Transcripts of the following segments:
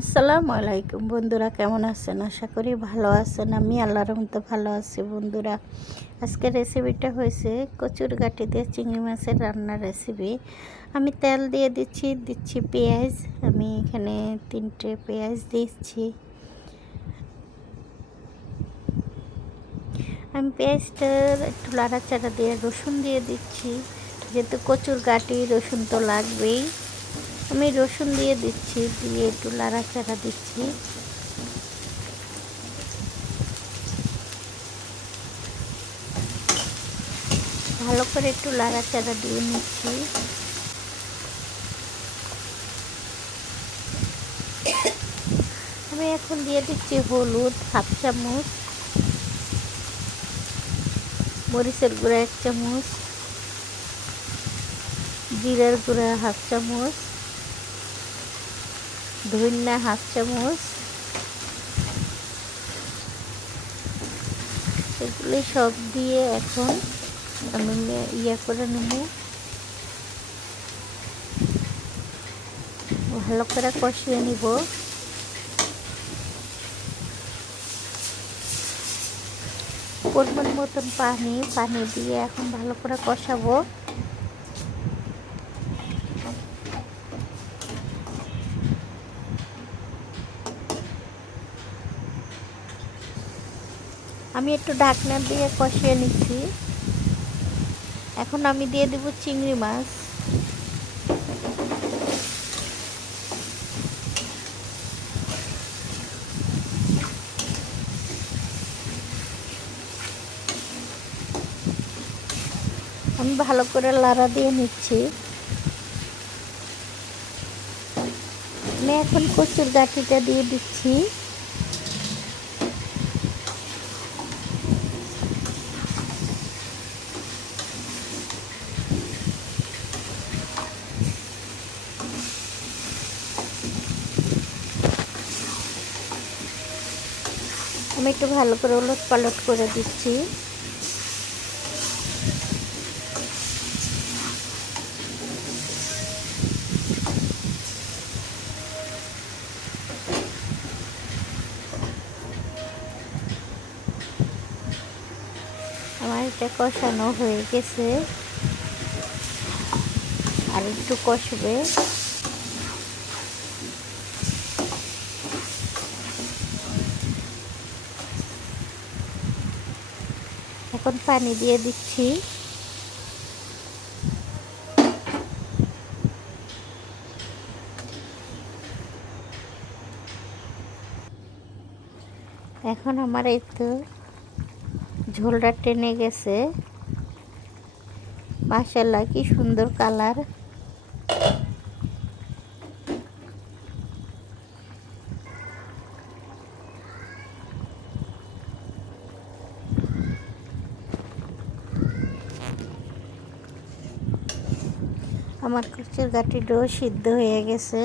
আসসালামু আলাইকুম বন্ধুরা, কেমন আছেন? আশা করি ভালো আছেন। আমি আল্লাহর মতো ভালো আছি বন্ধুরা। আজকে রেসিপিটা হয়েছে কচুর গাঠি দিয়ে চিংড়ি মাছের রান্নার রেসিপি। আমি তেল দিয়ে দিচ্ছি দিচ্ছি পেঁয়াজ। আমি এখানে তিনটে পেঁয়াজ দিচ্ছি। আমি পেঁয়াজটার একটু লাড়াচাড়া দিয়ে রসুন দিয়ে দিচ্ছি। যেহেতু কচুর গাটি রসুন তো লাগবেই। আমি রসুন দিয়ে দিচ্ছি, দিয়ে একটু লাড়াচাড়া দিচ্ছি। ভালো করে একটু লাড়াচাড়া দিয়ে নিচ্ছি। আমি এখন দিয়ে দিচ্ছি হলুদ, হাফ চামচ, মরিচের গুঁড়া এক চামচ, জিরার গুঁড়া হাফ চামচ। ধন্যা হাফ চামচ। এগুলি সব দিয়ে এখন আমি ইয়ে করে নেব। ভালো করে কষিয়ে নিব। পরিমাণ মতন পানি পানি দিয়ে এখন ভালো করে কষাবো। আমি একটু ঢাকনা দিয়ে কষিয়ে নিচ্ছি। এখন আমি দিয়ে দেব চিংড়ি মাছ। আমি ভালো করে লাড়া দিয়ে নিচ্ছি। আমি এখন কচুর গাঠিটা দিয়ে দিচ্ছি। আমি একটু ভালো করে ওলট পালট করে দিচ্ছি। আমার এটা কষানো হয়ে গেছে। আর একটু কষবে। এখন পানি দিয়ে দিচ্ছি। এখন আমার এই তো ঝোলটা টেনে গেছে। মাসাল্লাহ কি সুন্দর কালার। আমার কচুর ডো সিদ্ধ হয়ে গেছে।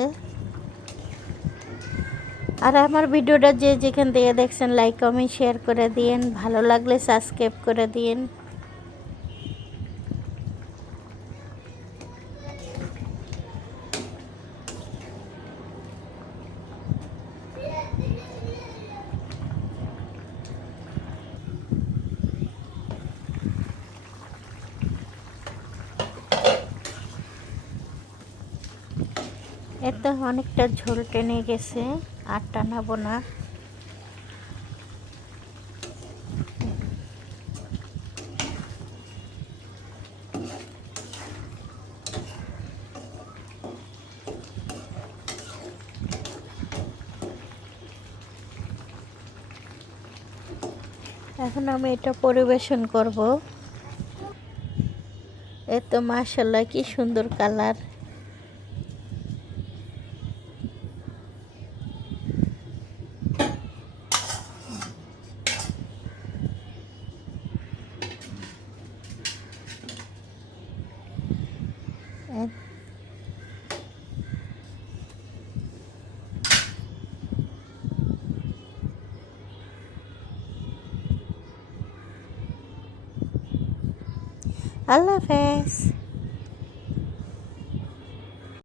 আর আমার ভিডিওটা যে যেখান থেকে দেখছেন লাইক কমেন্ট শেয়ার করে দিন ভালো লাগলে সাবস্ক্রাইব করে দিন এত অনেকটা ঝোল টেনে গেছে, আর টানাবো না। এখন আমি এটা পরিবেশন করব। এত মাসাল্লাহ কি সুন্দর colour. আল্লাহ হাফেজ